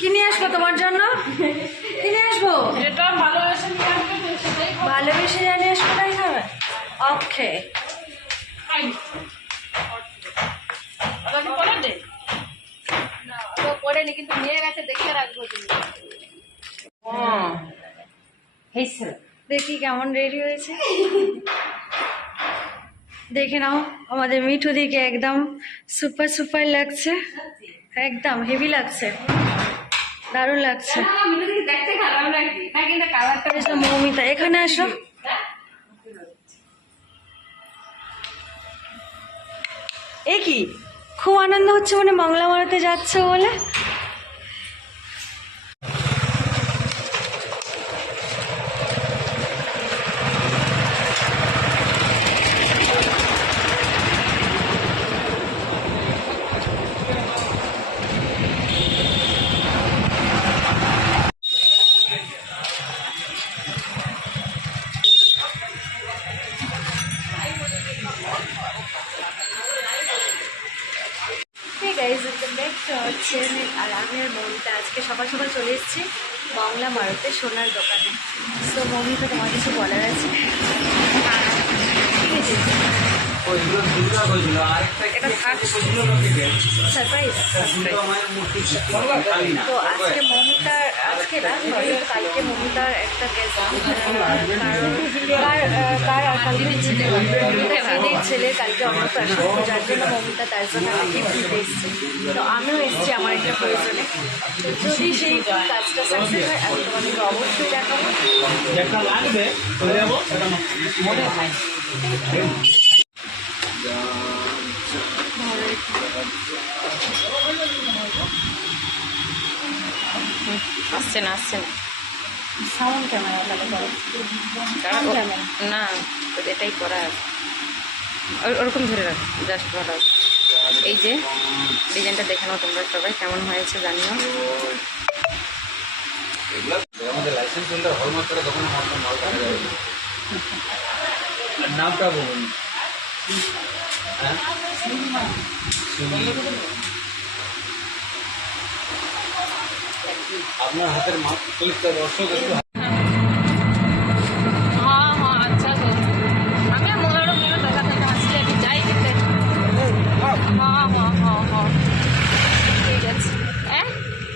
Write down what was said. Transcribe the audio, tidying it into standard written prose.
কি নিয়ে আসবো তোমার জন্য? কি নিয়ে আসবো? ভালোবেসে জানিয়ে আসবো, তাই খাবে? ওকে। পড়েনি কিন্তু নিয়ে গেছে, দেখে রাখবো। দেখি কেমন রেডি হয়েছে, দেখে নাও। আমাদের মিঠু দিকে একদম সুপার সুপার লাগছে, একদম হেভি লাগছে, দারুণ লাগছে। মৌমিতা এখানে আসো। এ কি খুব আনন্দ হচ্ছে মানে মংলা মারাতে যাচ্ছে বলে? আর আমি আর মৌমিতা আজকে সকাল সকাল চলে এসেছি বাংলা মারুতে সোনার দোকানে। তো মৌমিতা তোমার কিছু বলার আছে? তো আজকে মৌমিতার, আজকে না সরি কালকে মৌমিতার একটা দিদির ছেলে কালকে অন্নপ্রাশন, যার জন্য মৌমিতা তার জন্য একটা গিফট দিতে এসেছে। তো আমিও এসেছি আমার একটা প্রয়োজনে। যদি সেই কাজটা সাকসেস হয় আমি তোমাদেরকে অবশ্যই দেখাবো। আসছে না আসছে না সাউন্ড ক্যামেরা তাহলে করো না, এটাই করা ওরকম ধরে রাখ, জাস্ট ভালো। এই যে ডিজাইনটা দেখে নাও তোমরা সবাই, কেমন হয়েছে জানিও। নামটা বলুন। আপনার হাতের মাছ দর্শক একটু